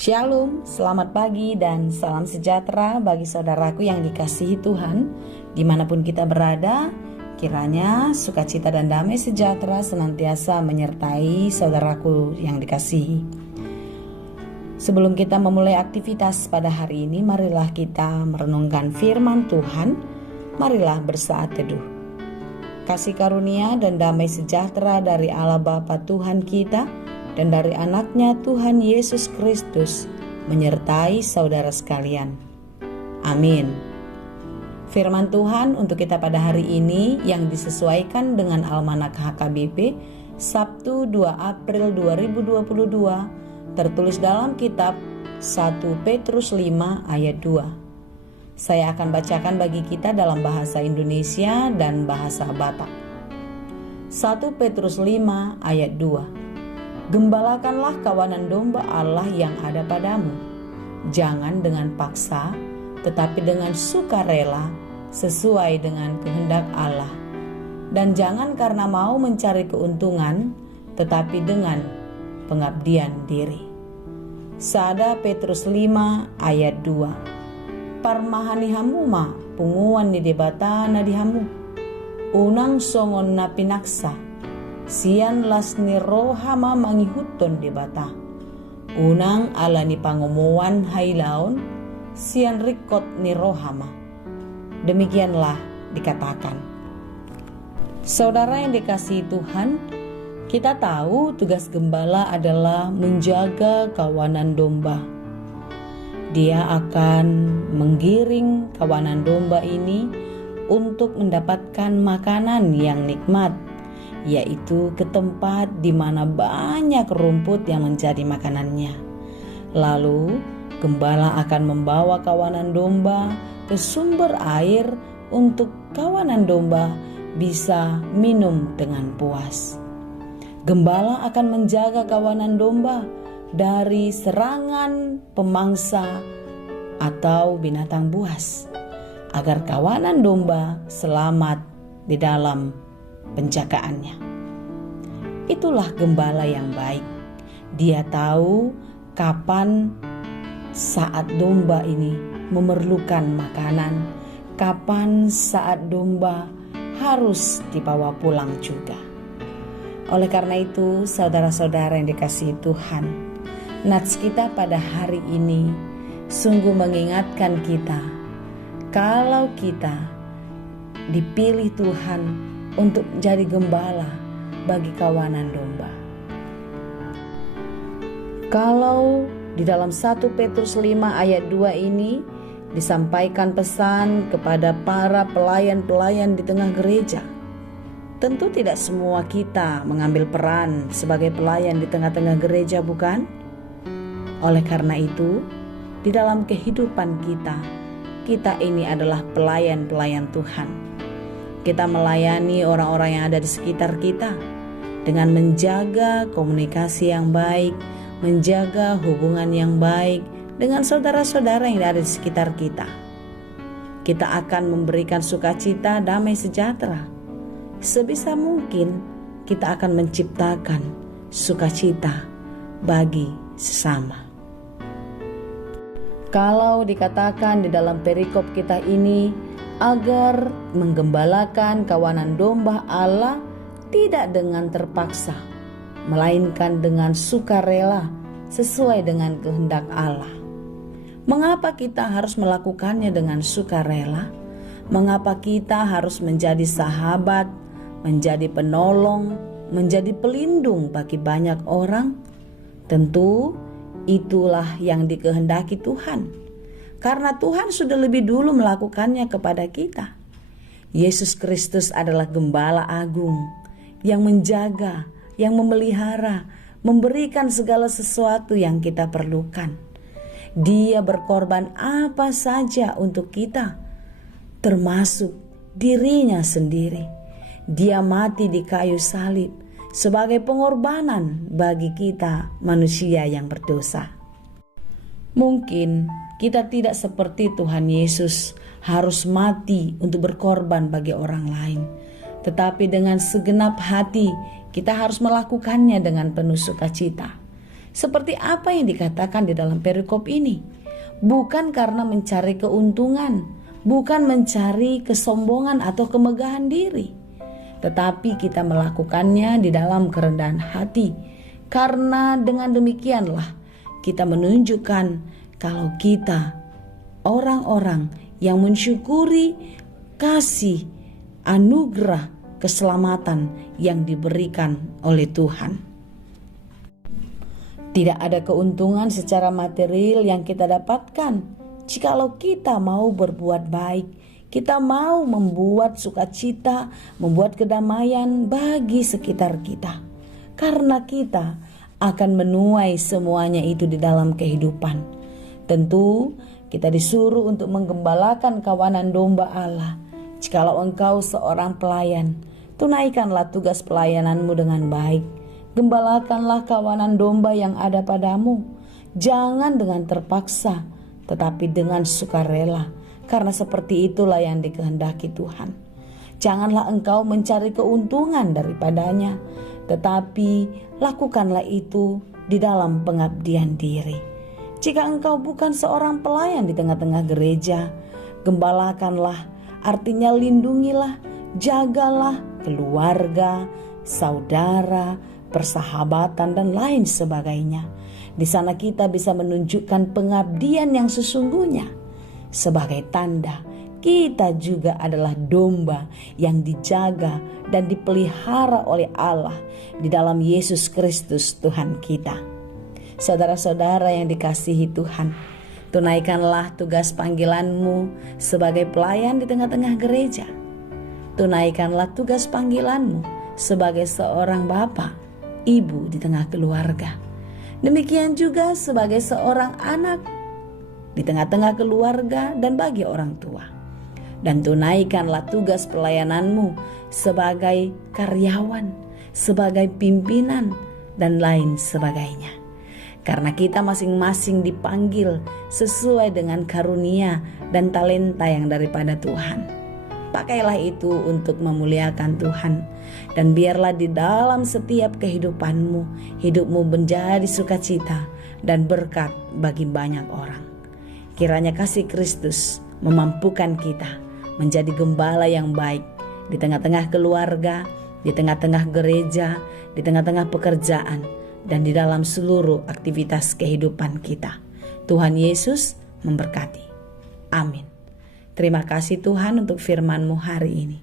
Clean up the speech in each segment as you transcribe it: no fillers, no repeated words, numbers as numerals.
Shalom, selamat pagi dan salam sejahtera bagi saudaraku yang dikasihi Tuhan. Dimanapun kita berada, kiranya sukacita dan damai sejahtera senantiasa menyertai saudaraku yang dikasihi. Sebelum kita memulai aktivitas pada hari ini, marilah kita merenungkan firman Tuhan. Marilah bersaat teduh. Kasih karunia dan damai sejahtera dari Allah Bapa Tuhan kita dan dari anaknya Tuhan Yesus Kristus menyertai saudara sekalian. Amin. Firman Tuhan untuk kita pada hari ini yang disesuaikan dengan Almanak HKBP Sabtu 2 April 2022 tertulis dalam kitab 1 Petrus 5 ayat 2. Saya akan bacakan bagi kita dalam bahasa Indonesia dan bahasa Batak. 1 Petrus 5 ayat 2. Gembalakanlah kawanan domba Allah yang ada padamu, jangan dengan paksa, tetapi dengan sukarela sesuai dengan kehendak Allah. Dan jangan karena mau mencari keuntungan, tetapi dengan pengabdian diri. 1 Petrus 5 ayat 2. Parmahani hamuma punguan di debata na dihamu, unang songon na pinaksa, sian lasni rohama mangihuton di bata. Unang ala ni pangumuan hailaon, sian rikot ni rohama. Demikianlah dikatakan. Saudara yang dikasihi Tuhan, kita tahu tugas gembala adalah menjaga kawanan domba. Dia akan menggiring kawanan domba ini untuk mendapatkan makanan yang nikmat, yaitu ke tempat di mana banyak rumput yang menjadi makanannya. Lalu, gembala akan membawa kawanan domba ke sumber air untuk kawanan domba bisa minum dengan puas. Gembala akan menjaga kawanan domba dari serangan pemangsa atau binatang buas, agar kawanan domba selamat di dalam penjagaannya. Itulah gembala yang baik. Dia tahu kapan saat domba ini memerlukan makanan, kapan saat domba harus dibawa pulang juga. Oleh karena itu, saudara-saudara yang dikasihi Tuhan, nats kita pada hari ini sungguh mengingatkan kita kalau kita dipilih Tuhan untuk jadi gembala bagi kawanan domba. Kalau di dalam 1 Petrus 5 ayat 2 ini disampaikan pesan kepada para pelayan-pelayan di tengah gereja, tentu tidak semua kita mengambil peran sebagai pelayan di tengah-tengah gereja, bukan? Oleh karena itu, di dalam kehidupan kita ini adalah pelayan-pelayan Tuhan. Kita melayani orang-orang yang ada di sekitar kita dengan menjaga komunikasi yang baik, menjaga hubungan yang baik dengan saudara-saudara yang ada di sekitar kita. Kita akan memberikan sukacita, damai sejahtera. Sebisa mungkin kita akan menciptakan sukacita bagi sesama. Kalau dikatakan di dalam perikop kita ini agar menggembalakan kawanan domba Allah tidak dengan terpaksa, melainkan dengan sukarela sesuai dengan kehendak Allah. Mengapa kita harus melakukannya dengan sukarela? Mengapa kita harus menjadi sahabat, menjadi penolong, menjadi pelindung bagi banyak orang? Tentu itulah yang dikehendaki Tuhan. Karena Tuhan sudah lebih dulu melakukannya kepada kita. Yesus Kristus adalah gembala agung yang menjaga, yang memelihara, memberikan segala sesuatu yang kita perlukan. Dia berkorban apa saja untuk kita, termasuk dirinya sendiri. Dia mati di kayu salib sebagai pengorbanan bagi kita manusia yang berdosa. Mungkin kita tidak seperti Tuhan Yesus harus mati untuk berkorban bagi orang lain. Tetapi dengan segenap hati kita harus melakukannya dengan penuh sukacita. Seperti apa yang dikatakan di dalam perikop ini? Bukan karena mencari keuntungan, bukan mencari kesombongan atau kemegahan diri, tetapi kita melakukannya di dalam kerendahan hati. Karena dengan demikianlah kita menunjukkan kalau kita orang-orang yang mensyukuri kasih, anugerah, keselamatan yang diberikan oleh Tuhan. Tidak ada keuntungan secara material yang kita dapatkan jikalau kita mau berbuat baik, kita mau membuat sukacita, membuat kedamaian bagi sekitar kita. Karena kita akan menuai semuanya itu di dalam kehidupan. Tentu kita disuruh untuk menggembalakan kawanan domba Allah. Jikalau engkau seorang pelayan, tunaikanlah tugas pelayananmu dengan baik. Gembalakanlah kawanan domba yang ada padamu. Jangan dengan terpaksa, tetapi dengan sukarela, karena seperti itulah yang dikehendaki Tuhan. Janganlah engkau mencari keuntungan daripadanya, tetapi lakukanlah itu di dalam pengabdian diri. Jika engkau bukan seorang pelayan di tengah-tengah gereja, gembalakanlah, artinya lindungilah, jagalah keluarga, saudara, persahabatan dan lain sebagainya. Di sana kita bisa menunjukkan pengabdian yang sesungguhnya. Sebagai tanda kita juga adalah domba yang dijaga dan dipelihara oleh Allah di dalam Yesus Kristus Tuhan kita. Saudara-saudara yang dikasihi Tuhan, tunaikanlah tugas panggilanmu sebagai pelayan di tengah-tengah gereja. Tunaikanlah tugas panggilanmu sebagai seorang bapa, ibu di tengah keluarga. Demikian juga sebagai seorang anak di tengah-tengah keluarga dan bagi orang tua. Dan tunaikanlah tugas pelayananmu sebagai karyawan, sebagai pimpinan, dan lain sebagainya. Karena kita masing-masing dipanggil sesuai dengan karunia dan talenta yang daripada Tuhan. Pakailah itu untuk memuliakan Tuhan. Dan biarlah di dalam setiap kehidupanmu, hidupmu menjadi sukacita dan berkat bagi banyak orang. Kiranya kasih Kristus memampukan kita menjadi gembala yang baik di tengah-tengah keluarga, di tengah-tengah gereja, di tengah-tengah pekerjaan, dan di dalam seluruh aktivitas kehidupan kita. Tuhan Yesus memberkati. Amin. Terima kasih Tuhan untuk firman-Mu hari ini.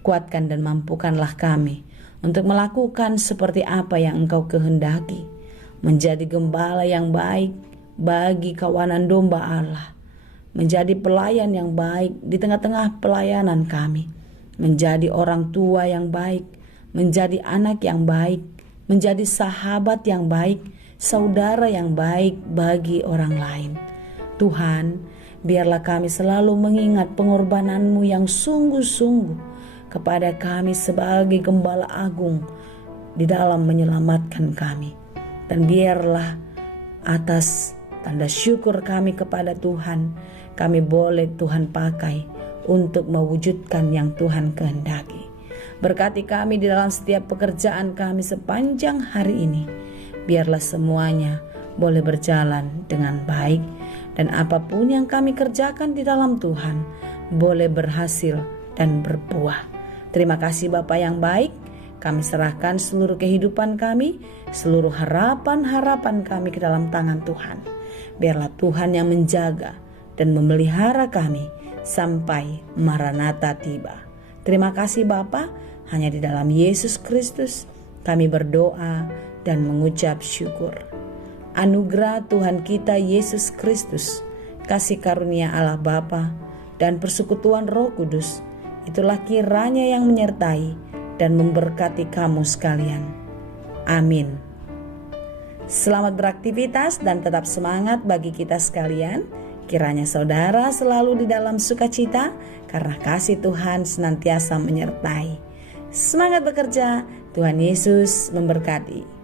Kuatkan dan mampukanlah kami untuk melakukan seperti apa yang Engkau kehendaki. Menjadi gembala yang baik bagi kawanan domba Allah. Menjadi pelayan yang baik di tengah-tengah pelayanan kami. Menjadi orang tua yang baik. Menjadi anak yang baik. Menjadi sahabat yang baik. Saudara yang baik bagi orang lain. Tuhan, biarlah kami selalu mengingat pengorbanan-Mu yang sungguh-sungguh kepada kami sebagai Gembala Agung di dalam menyelamatkan kami. Dan biarlah atas tanda syukur kami kepada Tuhan, kami boleh Tuhan pakai untuk mewujudkan yang Tuhan kehendaki. Berkati kami di dalam setiap pekerjaan kami sepanjang hari ini. Biarlah semuanya boleh berjalan dengan baik, dan apapun yang kami kerjakan di dalam Tuhan boleh berhasil dan berbuah. Terima kasih Bapa yang baik. Kami serahkan seluruh kehidupan kami, seluruh harapan-harapan kami ke dalam tangan Tuhan. Biarlah Tuhan yang menjaga dan memelihara kami sampai Maranatha tiba. Terima kasih Bapa, hanya di dalam Yesus Kristus kami berdoa dan mengucap syukur. Anugerah Tuhan kita Yesus Kristus, kasih karunia Allah Bapa, dan persekutuan Roh Kudus, itulah kiranya yang menyertai dan memberkati kamu sekalian. Amin. Selamat beraktivitas dan tetap semangat bagi kita sekalian. Kiranya saudara selalu di dalam sukacita karena kasih Tuhan senantiasa menyertai. Semangat bekerja, Tuhan Yesus memberkati.